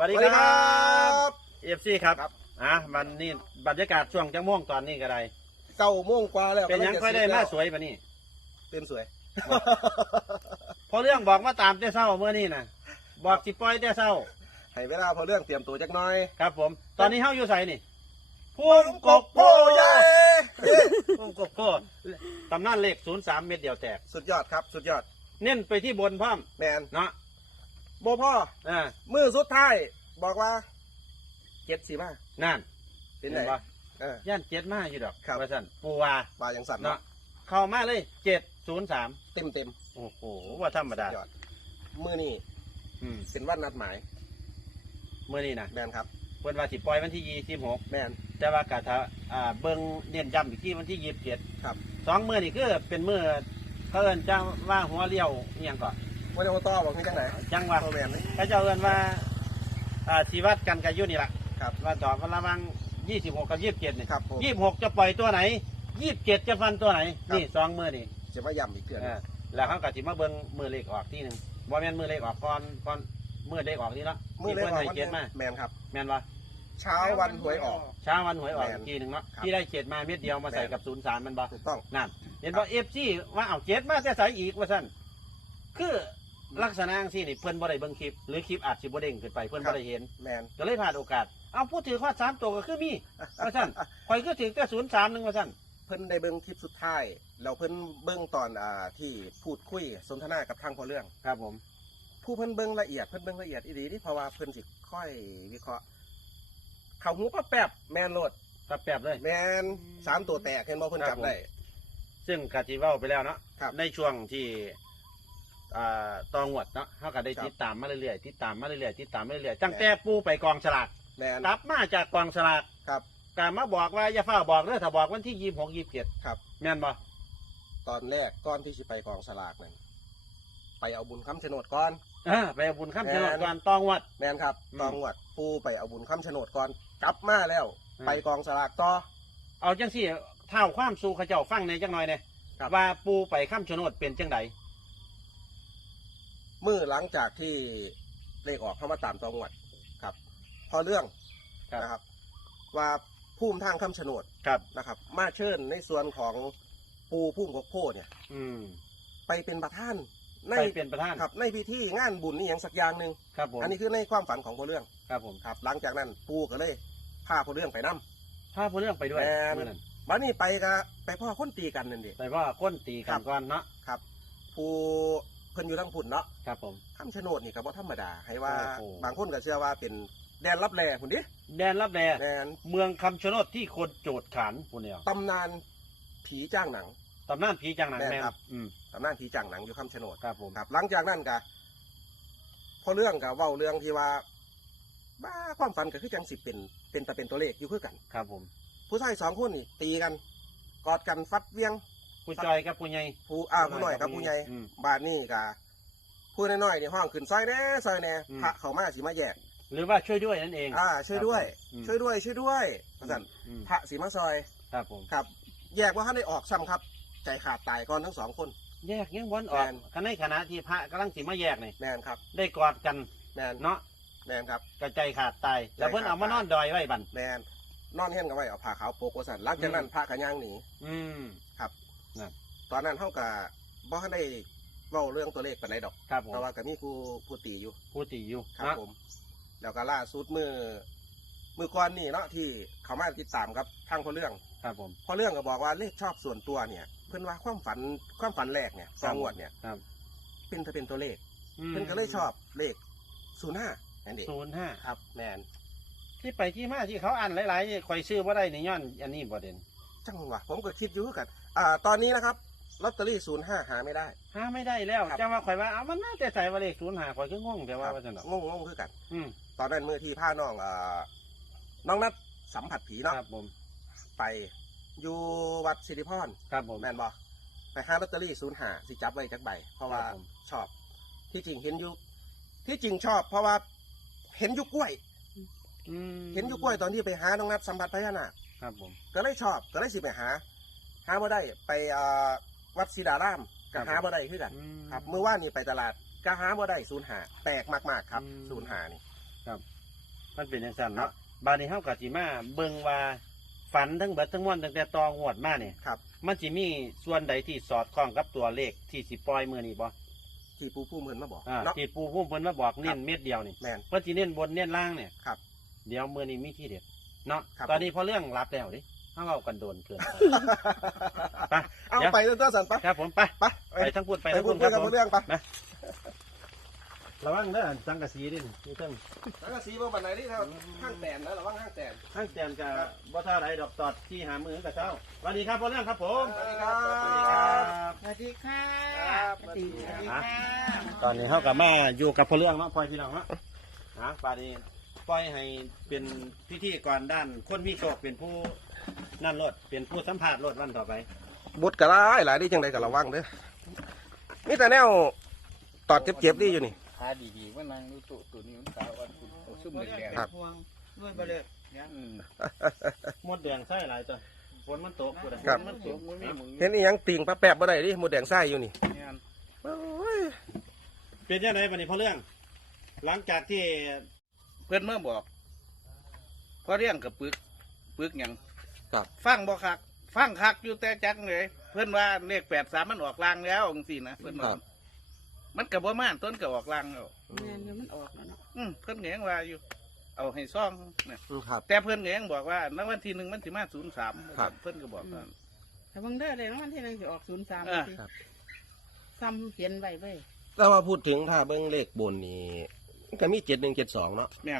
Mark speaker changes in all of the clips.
Speaker 1: วัสดีครับFC ครับมันนี่บรรยากาศช่วงจังม่วงตอนนี้ก็ได้
Speaker 2: 9 โมงกว่าแล้ว
Speaker 1: เป็นยังค่อยได้มาสวยปะนี่
Speaker 2: เป็นสวย
Speaker 1: พอเรื่องบอกมาตามแต่เศร้าเมื่อนี่นะบอกสิปล่อยแต่เศร้า
Speaker 2: ให้เวลาพอเรื่องเตรียมตัวจักหน่อย
Speaker 1: ครับผมตอนนี้เฮาอยู่ไสนี่พุ่มกบโพ
Speaker 2: ใหญ่
Speaker 1: พุ่มกบโพตำนานเลข03เม็ดเดียวแตก
Speaker 2: สุดยอดครับสุดยอด
Speaker 1: เน้นไปที่บนพร้อม
Speaker 2: แมน
Speaker 1: เนาะ
Speaker 2: บ่พ่อมือสุดท้ายบอกว่า7 4 5
Speaker 1: นั่น
Speaker 2: เป็นไง
Speaker 1: ย่าน7มาอยู่ดอกว่าซั่นปู
Speaker 2: ว่าอย่างสั่น
Speaker 1: เนาะเข้ามาเลย703
Speaker 2: เต็ม
Speaker 1: โอ้โหว่าธรรมดา
Speaker 2: มือนี่เป็นวันนัดหมาย
Speaker 1: มือนี่นะ
Speaker 2: แมนครับ
Speaker 1: เพิ่นว่าสิปล่อยวันที่26
Speaker 2: แมน
Speaker 1: แต่ว่ากะถ้าเบิ่งเน้นย้ำอีกที่วันที่27
Speaker 2: ครับ
Speaker 1: 2มื้อนี่คือเป็นมื้อเขาเอิ้นจังว่าหัวเลี้ยวอีหยังก่อน
Speaker 2: ว่าจะต่อบอกนี่จังไหน
Speaker 1: จังว่า
Speaker 2: แมน
Speaker 1: เขาเจ้าเอิ้นว่าชีวัดกันกับอยู่นี่ล่ะ
Speaker 2: ครับ
Speaker 1: ว่าต่อวันระหว่าง26กับ27นี่
Speaker 2: ครับ
Speaker 1: 26จะปล่อยตัวไหน27จะฟันตัวไหนนี่2มื้อนี่
Speaker 2: จะมาย้ำอีกเทื่อนึง
Speaker 1: แล้วเขาก็สิมาเบิ่งมื้อเลขออกที่นึงบ่แม่นมื้อเลขออกก่อนมื้อเลขออกนี่เนาะ
Speaker 2: มื้อเลขออกวันแม่นครับ
Speaker 1: แม่นบ่
Speaker 2: เช้าวันหวยออก
Speaker 1: เช้าวันหวยออกอีกทีนึงเนาะที่ได้7มาเม็ดเดียวมาใส่กับ03มันบ่
Speaker 2: ถูกต้อง
Speaker 1: นั่นเห็นบ่ FC ว่าเอา7มาแต่ใส่อีกว่าซั่นคือลักษณะจังซี่นี่เพิ่นบ่ได้เบิ่งคลิปหรือคลิปอาจสิบ่เด้งขึ้นไปเพิ่นบ่ได้เห็น
Speaker 2: แม่น
Speaker 1: ก็เลยพลาดโอกาสเอาพูดถือข้อ3ตัวก็คือมีว่าซั่นข่อยคือถือแต่03นึงว่าซั่น
Speaker 2: เพิ่นได้เบิ่งคลิปสุดท้ายแล้วเพิ่นเบิ่งตอนที่พูดคุยสนทนากับทางพอเรื่อง
Speaker 1: ครับผม
Speaker 2: ผู้เพิ่นเบิ่งละเอียดอีหลีนี่เพราะว่าเพิ่นสิค่อยวิเคราะห์เข้าหูปั๊บแป๊บแม่นโลด
Speaker 1: ปั๊บแป๊บเลย
Speaker 2: แม่น3ตัวแตกเห็นบ่เพิ่นจับได้
Speaker 1: ซึ่งกะสิเว้าไปแล้วเนาะในช่วงที่ตองวดเนาะเฮาก็ได้ติดตามมาเรื่อยๆตั้งแต่ปูไปกองฉลาก
Speaker 2: แม่น
Speaker 1: กลับมาจากกองฉลาก
Speaker 2: ครับ
Speaker 1: ก็มาบอกว่าอย่าฟ้าบอกเด้อถ้าบอกวันที่26 27
Speaker 2: ครับ
Speaker 1: แม่นบ่
Speaker 2: ตอนแรกก่อนที่สิไปกองฉลากนั่นไปเอาบุญคำชะโนดก่อน
Speaker 1: ไปเอาบุญคำชะโนดก่อนตองวด
Speaker 2: แม่นครับตองวดปูไปเอาบุญคำชะโนดก่อนกลับมาแล้วไปกองฉลากต่อ
Speaker 1: เอาจังซี่เท่าความสู่เขาเจ้าฟังในจังหน่อยเนี่ยว่าปูไปคำชะโนดเป็นจังได
Speaker 2: มื้อหลังจากที่เลขออกเข้ามาตามตองวดครับพอเรื่องนะครับว่าภูมิทางคำชะโนดนะครับมาเชิญในส่วนของปูพุ่มกบโพเนี่ยไปเป็นประธานครับในพิธีงานบุญนี่อย่างสักอย่างหนึ่ง
Speaker 1: ครับผม
Speaker 2: อันนี้คือในความฝันของพอเรื่อง
Speaker 1: ครับผม
Speaker 2: ครับหลังจากนั้นปูก็เลยพาพอเรื่องไปน
Speaker 1: ำพาพอเรื่องไปด้วย
Speaker 2: วันนี้ไปพ่อคนตีกันนั่นดิ
Speaker 1: ไปพ่อคนตีกันก่อนเนาะ
Speaker 2: ครับปูเพิ่นอยู่ทั้งพุ่นเนาะ
Speaker 1: ครับผม
Speaker 2: คำชะโนดนี่ก็บ่ธรรมดาให้ว่าบางคนก็เชื่อว่าเป็นแดนลับแลพุ่นดิ
Speaker 1: แดนลับแลเมืองคำชะโนดที่คนโจดขานพุ่นเนี่ย
Speaker 2: ตำนานผีจ้างหนัง
Speaker 1: ตำนานผีจ้างหนัง
Speaker 2: แม่ครับตำนานผีจ้างหนังอยู่คำชะโนด
Speaker 1: ครับผม
Speaker 2: ครับหลังจากนั้นก็พอเรื่องกับเว้าเรื่องที่ว่าบ้าความฝันก็คือจังสิเป็นแต่เป็นตัวเลขอยู่คือกัน
Speaker 1: ครับผม
Speaker 2: ผู้ชาย2 คนนี่ตีกันกอดกันฟัดเวียง
Speaker 1: ผู้จอยกับผู้ใหญ่
Speaker 2: ผู้น้อยกับผู้ใหญ่บ้านนี้ก็ผู้น้อยๆนี่ห้องขึ้นซอยแน่พระเข้ามาสิมาแยก
Speaker 1: หรือว่าช่วยด้วยนั่นเอง
Speaker 2: ช่วยด้วยสั่นพระสิมาซอย
Speaker 1: ครับผม
Speaker 2: ครับแยกว่าท่านได้ออกซ้ำครับใจขาดตายก่อนทั้ง2 คน
Speaker 1: แยกยังวันออกกันในขณะที่พระกำลังสิมาแยกนี่
Speaker 2: แม่นครับ
Speaker 1: ได้กอดกัน
Speaker 2: แม่น
Speaker 1: เนาะ
Speaker 2: แม่นครับ
Speaker 1: กระใจขาดตายแล้วเพิ่นเอามานอนดอยไว้บั่น
Speaker 2: แม่นนอนเฮียนกันไว้เอาผ้าขาวโปกว่าสั่นหลังจากนั้นพระก็ย่างหนีครับตอนนั้นเฮาก็บ่ทันได้เว้าเรื่องตัวเลขปานใดดอกเพราะว่าก็มีผู้ตีอยู่ครับผมแล้วก็ล่าสุดมือก่อนนี่เนาะที่เขามาติดตามครับทางพอเรื่อง
Speaker 1: ครับผม
Speaker 2: พอเรื่องก็บอกว่าเลขชอบส่วนตัวเนี่ยเพิ่นว่าความฝันแรกเนี่ย2 งวดเนี่ยเป็นตัวเลขเพิ่นก็เลยชอบเลข05นั่นเอง
Speaker 1: 05
Speaker 2: ครับแม่น
Speaker 1: ที่ไปที่มาที่เขาอ่านหลายๆข่อยซื้อบ่ได้นี่ย้อนอันนี้บ่เด่น
Speaker 2: จังหวะผมก็คิดอยู่กันตอนนี้นะครับลอตเตอรี่05หาไม่ได้
Speaker 1: แล้วจังว่าข่อยว่าเอามันน่าจะใส่ว่าเลข05ข่อยคืองงแต่ว่าจัง
Speaker 2: งงคือกันตอนนั้นมื้อที่พาน้องนัดสัมผัสผีเนาะ
Speaker 1: ครับผม
Speaker 2: ไปอยู่วัดสิริพร
Speaker 1: ครับผม
Speaker 2: แม่นบ่ไปหาลอตเตอรี่05สิจับไว้จักใบเพราะว่าชอบที่จริงเห็นอยู่ที่จริงชอบเพราะว่าเห็นอยู่กล้วยตอนที่ไปหาน้องนัดสัมผัสพญานาค
Speaker 1: ครับผม
Speaker 2: ก็เลยชอบก็เลยสิไปหาบ่ได้ไปวัดศิดารามก็หาบ่ได้คือกันครับเมื่อวานนี้ไปตลาดก็หาบ่ได้05แตกมากๆครับ05นี่
Speaker 1: ครับมันเป็นอย่างสั้นเนาะบาดนี้เฮาก็สิมาเบิ่งว่าฝันทั้งเบิดทั้งมวลตั้งแต่ตองวดมาเนี่ย
Speaker 2: ครับ
Speaker 1: มันสิมีส่วนใดที่สอดคล้องกับตัวเลขที่สิปล่อยมื้อนี้บ่
Speaker 2: ที่ปูผู้เหมือนมาบอก
Speaker 1: อ่า
Speaker 2: เนาะ
Speaker 1: ที่ปู่พุ่มเพิ่นมาบอกเน้นเม็ดเดียวนี่
Speaker 2: แม่น
Speaker 1: เพิ่นสิเน้นบนเน้นล่างเนี่ย
Speaker 2: ครับ
Speaker 1: เดี๋ยวมื้อนี้มีที่เด็ดเนาะ
Speaker 2: ครับ
Speaker 1: ตอนนี้พอเรื่องรับแล้วดิเฮาเอากันโดนเกินไป
Speaker 2: เอา
Speaker 1: เดี๋ยว
Speaker 2: ไปตัวสันปะ
Speaker 1: ครับผมไป
Speaker 2: ไป
Speaker 1: ไปทั้งพูดไป
Speaker 2: ไป
Speaker 1: ทั้ง
Speaker 2: พู
Speaker 1: พู
Speaker 2: ด
Speaker 1: ด
Speaker 2: คุ
Speaker 1: ค
Speaker 2: ย
Speaker 1: รับ
Speaker 2: กับ
Speaker 1: ผม
Speaker 2: เรื่องปะ
Speaker 1: ระวังเด้อสังกะสีดิอยู่เทั้ง
Speaker 2: แล้วก็สีบ่บันไหนที่ห้างแตนนะระวังห้างแตน
Speaker 1: ทั้งแตนกับบ่เท่าไรดอกตอดที่หามือกับเจ้าสวัสดีครับพอเรื่องครับผม
Speaker 2: สวัสดีครับ
Speaker 1: สวัสดีครับ
Speaker 3: สวัสดีค่ะ
Speaker 2: ครับ
Speaker 3: สวัสดีค่ะ
Speaker 1: ตอนนี้เขากับมาอยู่กับพอเรื่องเนาะปล่อยพี่น้องเนาะป่านี้ปล่อยให้เป็นพิธีกรด้านคนมีโชคเป็นผู้นั่นรถเป็นผู้สัมภาษณ์รถวันต่อไป
Speaker 2: บุตรก็ได้หลายที่จังใดก็ระวังเด้อนี่แต่แนวตอดเจ็บๆนี่อยู่นี่
Speaker 4: ขาดีๆว่านางดูตัวนี้มันขาวอันคุณเอาซุ่มแดง
Speaker 2: ครับ
Speaker 3: ห่วงด้วยบริเวณเนี่ย
Speaker 4: ๆอืม
Speaker 1: มดแดงไส้หลายตัวฝนมันตกกูได้
Speaker 2: ครับ
Speaker 4: มันสูงมันมีหมึง
Speaker 2: เห็นอีหยังติ่งปลาแปบบ่ได้ดิหมดแดงไส้อยู่นี่
Speaker 4: เนี่ย
Speaker 2: โอ้ย
Speaker 1: เป็นยังไงบัดนี้พอเรื่อง หลังจากที่
Speaker 4: เพื่อนเมื่อบอกพอเรียงกับปึกหยัง
Speaker 2: ครับ
Speaker 4: ฟังบ่คักฟังคักอยู่แต่จักเลยเพื่อนว่าเลข83มันออกลางแล้วองสินะเพื่อนว่ามันกับบ่มาต้นกับออกลางแล้ว
Speaker 3: แม่นอยู่มันออกแล้วเนาะ
Speaker 4: เพื่อนเหงว่าอยู่ เอาให้ซ่องนะ
Speaker 2: ครับ
Speaker 4: แต่เพื่อนเหงบอกว่าในวันที่1มันสิมา03
Speaker 2: ครับ
Speaker 4: เพื่อนก็บอกว่า
Speaker 3: แต่บางเด้อเลยวันที่หนึ่งจะออก03
Speaker 4: เออ
Speaker 3: สิ
Speaker 2: ครับ
Speaker 3: ซ้ำเขียนไว้เว้ย
Speaker 2: แต่ว่าพูดถึงถ้าเบิ้งเลขบนนี่มันก็มี7172เนาะ
Speaker 4: แม่น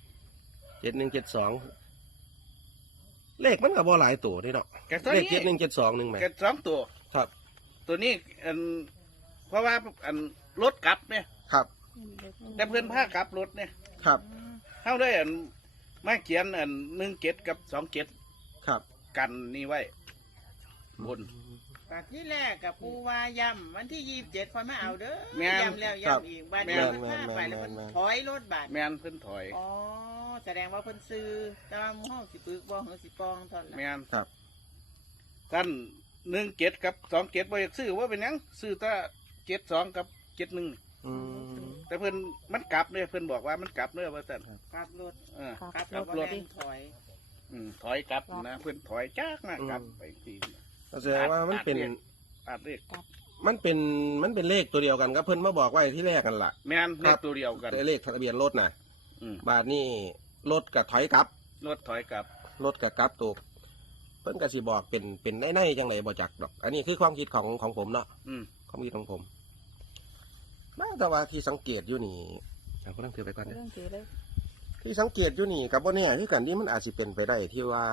Speaker 2: 7172เลขมันก็บ่หลายตัวนี่เนาะ
Speaker 4: แกตัว
Speaker 2: เลข
Speaker 4: นี้
Speaker 2: 7172นึงแหม
Speaker 4: แก2ตัว
Speaker 2: ครับ
Speaker 4: ตัวนี้เพราะว่ารถกลับเนี่ย
Speaker 2: ครับ
Speaker 4: แต่เพื่อนพากลับรถเนี่ย
Speaker 2: ครับ
Speaker 4: เข้าได้มาเขียน1 7กับ2 7
Speaker 2: ครับ
Speaker 4: กันนี่ไว้บน
Speaker 3: ปากที่แรกกับปูวาย่ำวันที่27พอมาเอาเด้อ
Speaker 4: แม่น
Speaker 3: ย่ำแล้วย่ำอีกบ้าน
Speaker 4: แม่
Speaker 3: นี้
Speaker 4: น
Speaker 3: มันมาไปแล้วมันถอยรถบาท
Speaker 4: แม่นเพิ่นถอย
Speaker 3: อ๋อแสดงว่าเพิ่นซื้อแต่ว่าหมู่เฮาสิปึกบ่เฮาสิปองเท่านั้น
Speaker 4: แม่น
Speaker 2: ครับ
Speaker 4: กัน1 7กับ2 7บ่อยากซื้อว่าเป็นหยังซื้อแต่7 2กับ7 1
Speaker 2: อืม
Speaker 4: แต่เพิ่นมันกลับเนี่ยเพิ่นบอกว่ามันกลับเนี่ยว่าซั่น
Speaker 3: กลับรถ
Speaker 4: เออก
Speaker 3: ลับ
Speaker 4: กลับร
Speaker 3: ร
Speaker 4: ถ
Speaker 3: ถถอย
Speaker 4: ถอยกลับนะเพิ่นถอยจากนะกลับไปที
Speaker 2: แสดงว่ามันเป็น
Speaker 4: อาจเลข
Speaker 2: มันเป็นเลขตัวเดียวกันก็เพิ่นมาบอกไว้ที่แรกกันล่ะ
Speaker 4: แม่นเลขตัวเดียวกัน
Speaker 2: แต่เลขทะเบียนรถน่ะ
Speaker 4: อืม
Speaker 2: บาทนี่รถกับถอยกลับ
Speaker 4: รถถอยกลับ
Speaker 2: รถกับกลับตัวเพิ่นก็สิบอกเป็นในจังไดบ่จักดอก อันนี้คือความคิดของผมเนาะ
Speaker 4: อืม
Speaker 2: ความคิดของผมมาแต่ว่าที่สังเกตอยู่นี่เอาก็ต้องถือไปก่อนนะ
Speaker 3: เรื่องถือเลย
Speaker 2: ที่สังเกตอยู่นี่กับว่าเนี่ยคือกันที่มันอาจจะเป็นไปได้ที่ว่า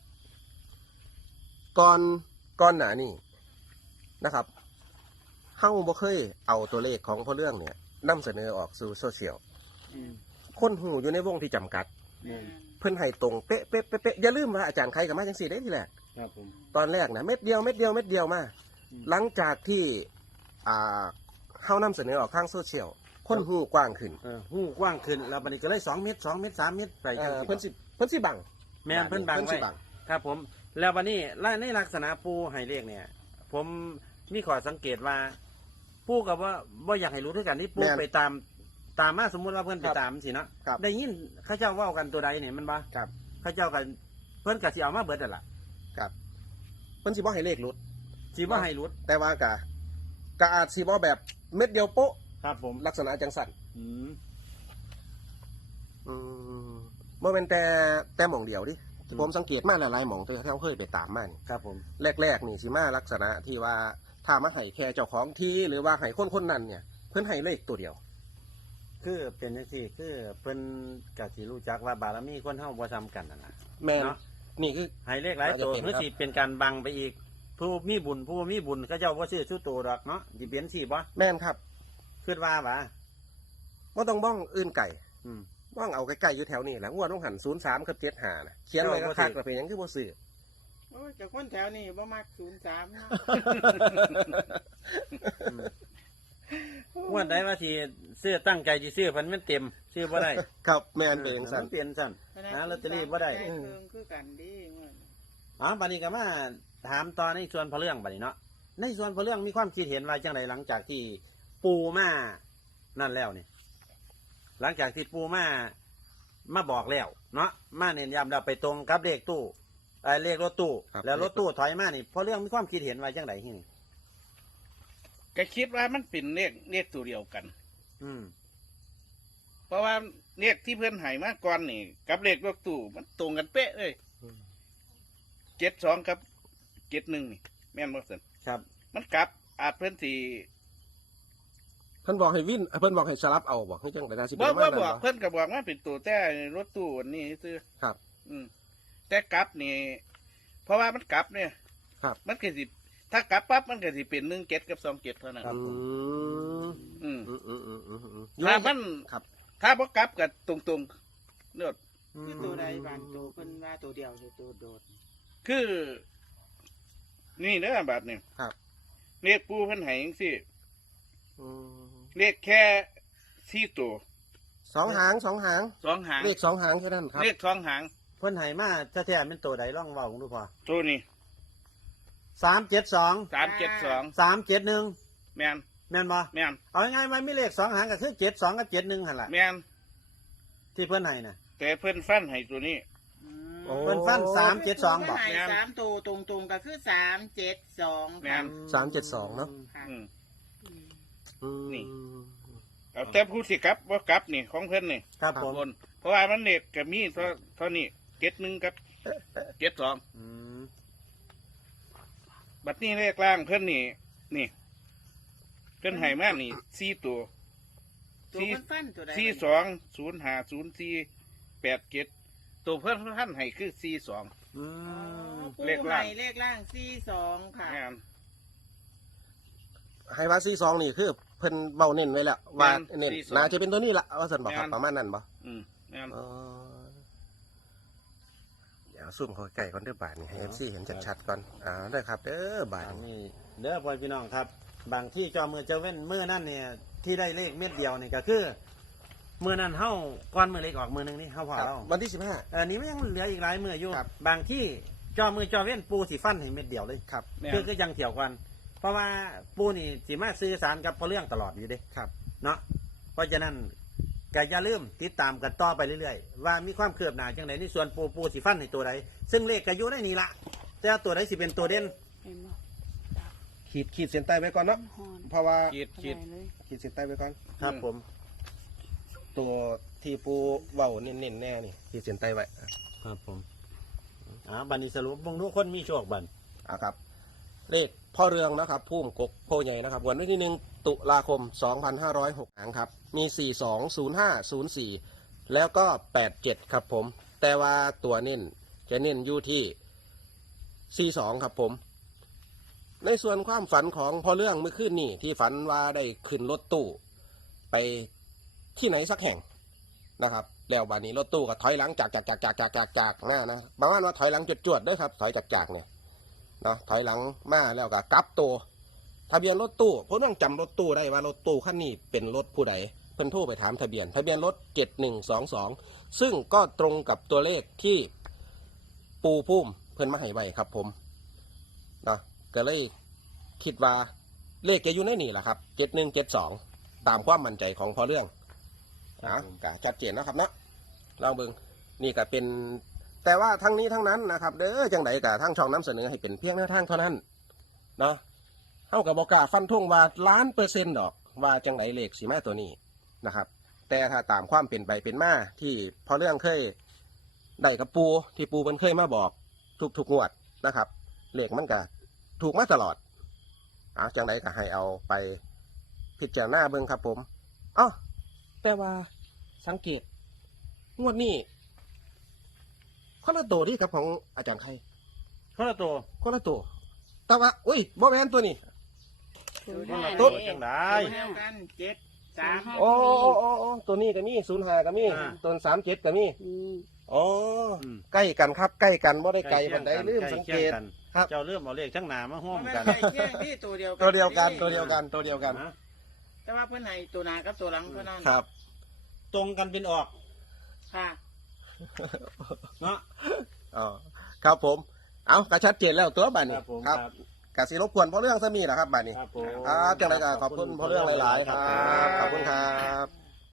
Speaker 2: ก่อนหน้านี่นะครับเฮาบ่เคยเอาตัวเลขของพ่อเรื่องเนี่ยนำเสนอออกสู่โซเชียล
Speaker 1: อืม
Speaker 2: คนหูอยู่ในวงที่จำกัด
Speaker 3: แม่น
Speaker 2: เพิ่นให้ตรงเป๊ะเป๊ะเป๊ะเป๊ะอย่าลืมว่าอาจารย์ใครกับมาจังสี่ได้ทีแรก
Speaker 1: ครับผม
Speaker 2: ตอนแรกนะเม็ดเดียวเม็ดเดียวเม็ดเดียวมา
Speaker 1: อืม
Speaker 2: หลังจากที่เฮานำเสนอออกทางโซเชียลคนหูกว้างขึ้น
Speaker 1: หูกว้างขึ้นแล้วบัดนี้ก็เลย2 เมตร 2 เมตร 3 เมตรไป
Speaker 2: เอ
Speaker 1: จัง
Speaker 2: อ
Speaker 1: สิ
Speaker 2: เพิ่นสิบัง
Speaker 1: แม่นเพิ่นบัง
Speaker 2: เพิ่น
Speaker 1: ไว้
Speaker 2: สิบัง
Speaker 1: ครับผม แล้ววันนี้ในลักษณะปูให้เลขเนี่ย ผมมีข้อสังเกตว่า ปูกับว่าบ่อยากให้รู้ด้วยกันที่ปูไปตามมาสมมุติว่าเพื่อนไปตามสิเนาะ
Speaker 2: ครับ
Speaker 1: ได้ยินเข้าเจ้าเว่ากันตัวใดเนี่ยมันบ่
Speaker 2: ครับ
Speaker 1: เข้าเจ้ากันเพื่อนกับสิเอามาเบิดนั่นล่ะ
Speaker 2: ครับเพิ่นสิบ่ให้เลขหลุด
Speaker 1: สิบ่ให้รุด
Speaker 2: แต่ว่ากะอาจสิบ่แบบเม็ดเดียวโป๊ะ
Speaker 1: ครับผม
Speaker 2: ลักษณะจังสั่น
Speaker 1: อืม
Speaker 2: บ่เป็นแต่หม่องเดียวดิผมสังเกตมาหลายๆหม่องที่เขาเคยไปตามมานี่
Speaker 1: ครับผม
Speaker 2: แรกๆนี่สิมาลักษณะที่ว่าถ้ามาให้แค่เจ้าของที่หรือว่าให้คนนั้นเนี่ย เพิ่นให้เลขตัวเดียว
Speaker 1: คือเป็นจังซี่คือเพิ่นก็สิรู้จักว่าบารมีคนเฮาบ่ซ้ำกันนั่นล่ะ
Speaker 2: แม่น
Speaker 1: เนาะ
Speaker 2: นี่คือ
Speaker 1: ให้เลขหลายตัว
Speaker 2: อาจจะเป็น
Speaker 1: คือสิเป็นการบังไปอีก ผู้มีบุญเขาเจ้าบ่ซื้อสู้ตัวดอกเนาะสิเป็นสิบ่
Speaker 2: แม่นครับ
Speaker 1: คิดว่าบ่า
Speaker 2: บ่ต้องบ้องอื่นไก่
Speaker 1: อืม
Speaker 2: บ้องเอาใกล้ๆอยู่แถวนี้แหละงวดต้องหัน03กับ75น่ะเขียนไว้ก็คักแล้วเป็นหยังคือบ่ซื้อ
Speaker 3: โอ้ยจากคนแถวนี้บ่มัก03เนาะ
Speaker 1: งวดใดว่าสิซื้อตั้งใจสิซื้อพันมันเต็มซื้อบ่ได้
Speaker 2: ครับแม่นเป็นจังซั่น
Speaker 1: มันเปลี่ยนสั่นหาลอตเตอรี่บ่ได้
Speaker 3: เพิ่งคือกันดิเงิน
Speaker 1: บัดนี้ก็มาถามตอนในส่วนพระเรื่องบัดนี้เนาะในส่วนพระเรื่องมีความคิดเห็นว่าจังไดหลังจากที่ปูมานั่นแล้วนี่หลังจากที่ปูมามาบอกแล้วเนาะมาเน้นย้ำแล้วไปตรงกับเลขตู้เลขรถตู้
Speaker 2: ครับ
Speaker 1: แล้วรถตู้ถอยมานี่เพราะเรื่องมีความคิดเห็นว่าจังไดที่นี่
Speaker 4: ก็คิดว่ามันเป็นเลขตัวเดียวกัน
Speaker 1: อืม
Speaker 4: เพราะว่าเลขที่เพื่อนใหายมาก่อนนี่กับเลขรถตู้มันตรงกันเป๊ะเลย72กับ71นี่แม่นบ่ซั่น
Speaker 1: ครับ
Speaker 4: มันกลับอาจเพิ่นสิ
Speaker 2: เพิ่นบอกให้วินเพิ่นบอกให้สลับเอาบอกให้จังได๋สิเป็
Speaker 4: บ่
Speaker 2: น
Speaker 4: บ่
Speaker 2: ว่า
Speaker 4: บอกเพิ่นก็บอกว่าเป็นตัวแต่รถตู้อันนี้ซื่อ
Speaker 2: ครับ
Speaker 4: แต่กลับนี่ เพราะว่ามันกลับเนี่ย
Speaker 2: ครับ
Speaker 4: มันก็สิถ้ากลับปั๊บมันก็สิเป็น17กับ27เท่านั้น
Speaker 1: ครับ
Speaker 2: อืม
Speaker 4: อืม
Speaker 2: อืม
Speaker 4: ถ้ามัน
Speaker 2: ครับ
Speaker 4: ถ้าบ่กลับก็ตรงๆเนื้อ
Speaker 3: คือตัวใดบางตัวเพิ่นว่าตัวเดียวหรือตัวโดด
Speaker 4: คือ นี่เด้อบัดนี่
Speaker 2: ครับ
Speaker 4: เลขปูเพิ่นให้จังซี่
Speaker 2: อืม
Speaker 4: เลขแค่4ตัว
Speaker 2: สองหาง2 หาง
Speaker 4: 2 หาง
Speaker 2: เลข2 หางแค่นั้นครับ
Speaker 4: เลข2 หาง
Speaker 1: เพิ่นให้มาแท้ๆเป็นตัวใดลองเว้าดูพอ
Speaker 4: ตัวนี้
Speaker 1: 372
Speaker 4: 372
Speaker 1: 371
Speaker 4: แม่น
Speaker 1: แม่นบ่
Speaker 4: แม่น
Speaker 1: เอาง่ายๆมันมีเลข2หางก็คือ72กับ71หั่นล่ะ
Speaker 4: แม่น
Speaker 1: ที่เพิ่นให้น่ะ
Speaker 4: แต่เพิ่นฟันให้ตัวนี้
Speaker 2: โอ้
Speaker 1: เพิ่นฟัน372
Speaker 3: บ่
Speaker 1: บ่
Speaker 3: ให้3ตัวตรงๆก็คือ372
Speaker 4: แม่น
Speaker 2: 372เนาะ
Speaker 3: ค่ะ
Speaker 4: อืม
Speaker 2: อืม
Speaker 4: นี่ เอาแต่ผู้สิกลับบ่กลับนี่ของเพิ่นนี่
Speaker 1: ครับผม
Speaker 4: บนเพราะว่ามันเลขก็มีเท่านี้71กับ72
Speaker 1: อืม
Speaker 4: บัดนี้เลขล่างเพิ่นนี่ นี่เพิ่นให้มานี่4ตัว
Speaker 3: ตัวเพิ่นฟันตัวใด
Speaker 4: 42050487ตัวเพิ่นท่านให้คือ42
Speaker 1: อืม
Speaker 4: เลขล่าง
Speaker 3: เลขล่าง42ค่ะ
Speaker 4: งาน
Speaker 2: ให้ว่า42นี่คือเพิ่นเว้าเน้นไว้แล้วว่า
Speaker 4: แม่น
Speaker 2: เน้น
Speaker 4: 42
Speaker 2: น่าจะเป็นตัวนี้ล่ะว่าซั่นบ่ครับ
Speaker 4: แม่น
Speaker 2: ประมาณนั้นบ่
Speaker 4: งาน
Speaker 2: อ๋อเดี๋ยวซูมเข้าใกล้ก่อนเด้อบาดนี่ให้ FC เห็นชัดๆก่อนเด้อครับเด้อบาด
Speaker 1: อัน
Speaker 2: นี่
Speaker 1: นี้เด้อพ่อพี่น้องครับ บางที่จอมือเจ้าเว้นมือนั่นเนี่ยที่ได้เลขเม็ดเดียวนี่ก็คือมือนั้นเฮาก้อนมือเล็กออกมือหนึงนี่เฮาพอ
Speaker 2: ครับ
Speaker 1: เรา
Speaker 2: วันที่15
Speaker 1: อันนี้มันยังเหลืออีกหลายมืออยู่
Speaker 2: ครับ
Speaker 1: บางที่จอมือจอเว้นปูสีฟันให้เม็ดเดียวเลย
Speaker 2: ครับ
Speaker 4: แม่น
Speaker 1: คือยังเถียวกัน เพราะว่าปูนี่สีมาสื่อสารกับพอเรื่องตลอดอยู่เด้
Speaker 2: ครับ
Speaker 1: เนาะเพราะฉะนั้นก็อย่าลืมติดตามกันต่อไปเรื่อยๆว่ามีความคืบหน้าจังไหนในส่วนปูสีฟันในตัวใดซึ่งเลขก็อยู่ในนี้ละแต่ตัวใดสิเป็นตัวเด่น
Speaker 5: เห็นบ่
Speaker 2: ขีดเส้นใต้ไว้ก่อนเนาะ
Speaker 5: ฮ้อน
Speaker 2: เพราะว่า
Speaker 4: คิด
Speaker 5: อะไรเลย
Speaker 2: ขีดเส้นใต้ไว้ก่อน
Speaker 1: ครับผม
Speaker 2: ตัวที่ปูเว้าเน้นๆแน่นี่ขีดเส้นใต้ไว้
Speaker 1: ครับผมบันนี้สรุปบางทุกคนมีโชคบัน
Speaker 2: ครับ เลขพ่อเรืองนะครับพุ่มกกโพใหญ่นะครับวันที่1 ตุลาคม 2506หางครับ มี 420504 แล้วก็ 87 ครับผม แต่ว่าตัวเน้นจะเน้นอยู่ที่ 42 ครับผม ในส่วนความฝันของพ่อเรื่องเมื่อคืนนี้ที่ฝันว่าได้ขึ้นรถตู้ไปที่ไหนสักแห่งนะครับ แล้วบานนี้รถตู้ก็ถอยหลังจากนะประมาณว่าถอยหลังจวดๆด้วยครับถอยจากเนี่ยเนาะถอยหลังมาแล้วก็กลับตัวทะเบียนรถตู้เพราะต้องจำรถตู้ได้ว่ารถตู้คันนี้เป็นรถผู้ใดเพิ่นโทรไปถามทะเบียนรถ7122ซึ่งก็ตรงกับตัวเลขที่ปูพุ่มเพิ่นมาให้ไว้ครับผมเนาะก็เลยคิดว่าเลขจะอยู่ในนี่แหละครับ7172ตามความมั่นใจของพอเรื่องก็ชัดเจนนะครับเนาะลองเบิ่งนี่ก็เป็นแต่ว่าทั้งนี้ทั้งนั้นนะครับเด้อจังไดก็ทั้งช่องน้ำเสนอให้เป็นเพียงแนวทางเท่านั้นเนาะเฮากับบอกล้าฟันธงว่า1,000,000%ดอกว่าจังไดเลขสิมาตัวนี้นะครับ แต่ถ้าตามความเป็นไปเป็นมาที่พอเรื่องเคยได้กับปูที่ปูมันเคยมาบอกทุกงวดนะครับเลขมันก็ถูกมาตลอดจังไดก็ให้เอาไปพิจารณาเบิ่งครับผมแต่ว่าสังเกตงวดนี้คนละตัวที่กับของอาจารย์ไข่
Speaker 1: คนละตัว
Speaker 2: คนละตัวแต่ว่าอุ้ยบ่แม่นตัวนี้
Speaker 1: คนละ
Speaker 2: ตุ๊
Speaker 1: ตัว
Speaker 2: ด
Speaker 1: จังได้
Speaker 3: ตัวเดียวกัน73
Speaker 2: โอ้ตัวนี้ก็มี05ก็มีตัว37ก็มี
Speaker 5: อืม
Speaker 2: อ๋อใกล้กันครับใกล้กันบ่ได้ไกลบันไดลืมสังเกต ครับ
Speaker 1: เจ้าเริ่มเอาเลขทั้งหนามาห้อม
Speaker 3: มัน
Speaker 1: กัน
Speaker 3: ใกล้เคียงที่ตัวเดียวกัน
Speaker 2: ตัวเดียวกัน
Speaker 1: นะ
Speaker 3: แต่ว่าเพิ่นให้ตัวหน้ากับตัวหลังเท่านั้น
Speaker 2: ครับ
Speaker 1: ตรงกันเป็นออก
Speaker 3: ค่ะ
Speaker 1: เนาะ
Speaker 2: อ๋อครับผมเอากระชัดเจนแล้วตัวบัดนี้
Speaker 1: ครับผม
Speaker 2: ครับกสิรบกวนเพราะเรื่องซะมีนะครับบัดนี้
Speaker 1: ครับผม
Speaker 2: ครับจังไรก็ขอบคุณเพราะเรื่องหลายๆครับขอบคุณครับ